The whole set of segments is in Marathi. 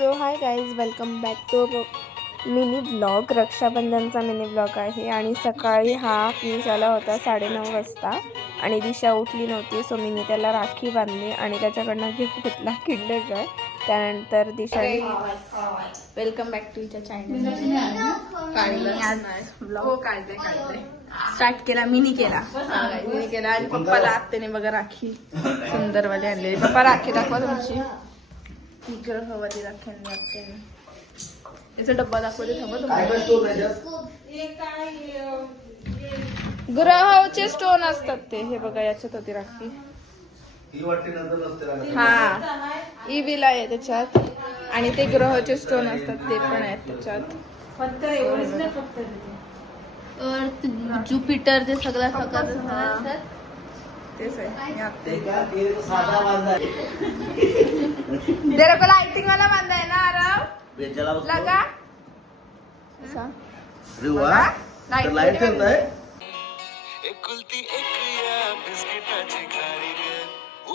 So hi guys, welcome back to mini blog. रक्षाबंधनचा मिनी ब्लॉग आहे. आणि सकाळी हा पियुष आला होता 9:30 वाजता आणि दिशा उठली नव्हती. सो मीनी त्याला राखी बांधली आणि त्याच्याकडनं गिफ्ट घेतला किंडर जॉय. त्यानंतर दिशा वेलकम बॅक टू तुझ्या चॅनल. काढलंय स्टार्ट केला, मिनी केला आणि पप्पाला आत्याने बघा राखी सुंदरवाली आणलेली. पप्पा राखी दाखवा तुमची. ग्रहवाली राखी आणली आत्याने. याचा डब्बा दाखवते थांबा तुम्हाला. ग्रहाचे स्टोन असतात ते, हे बघा याच्यात होती राखी. हा इव्हील आहे त्याच्यात आणि ते ग्रहाचे स्टोन असतात ते पण आहेत त्याच्यात. अर्थ, जुपिटर, ते सगळ्या प्रकारचे तेच आहे. तेरे को लाइटिंग वाला बांधा है ना आरव लगा लाइट करता है. एकुलती एक या बिस्किटाची खारी ग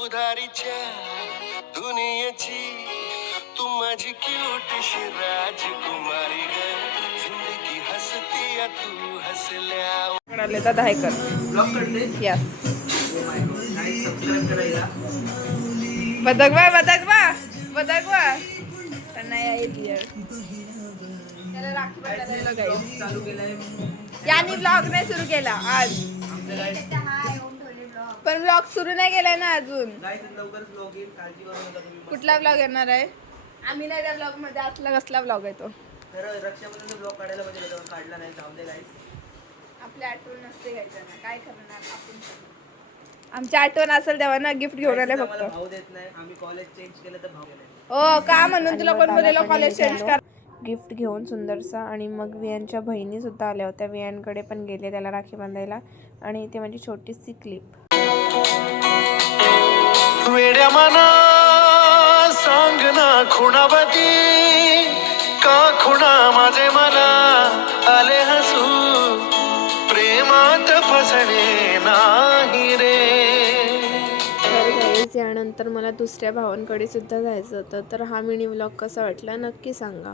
उधारीच्या दुनियेची तू माझी क्यूटशी राजकुमारी ग जिंदगी हसती या तू हसल्या. आले दादा आहे कर ब्लॉग करते. यस. सबस्क्राइब करायला. बदगवा त्यांना त्याला राखी बांधायला गाईस चालू केलाय. यानी ब्लॉग नाही सुरू केला आज, आमच्या गाईस पण ब्लॉग सुरू नाही केलाय ना अजून. लवकरच ब्लॉग येईल, काळजी करू नका तुम्ही. कुठला ब्लॉग येणार आहे? आम्ही नाही त्या ब्लॉग मध्ये. आतला कसला ब्लॉग आहे तो? तर रक्षाबंधनचा ब्लॉग काढायला पाहिजे होता, पण काढला नाही. जाऊ दे गाईस. आपली आठवण नसते घ्यायचं ना, काय करणार आपण. आमची आठवण असेल तेव्हा ना गिफ्ट घेऊन आले फक्त. आम्हाला भाव देत नाही. आम्ही कॉलेज चेंज केलं तर भाव गेले. हो का म्हणून तुला कोण बोलेलं कॉलेज चेंज कर. गिफ्ट घेऊन सुंदरसा. आणि मग वियांच्या बहिणी सुद्धा आल्या होत्या. वियांकडे पण गेले त्याला राखी बांधायला. आणि ते माझी छोटीशी क्लिप. वेड्या मना सांग ना खुणावती का खुणा माझे मला आले हसू प्रेमात फसणे नाही रे. यानंतर मला दुसऱ्या भावांकडे सुद्धा जायचं होतं. तर हा मिनी व्लॉग कसा वाटला नक्की सांगा.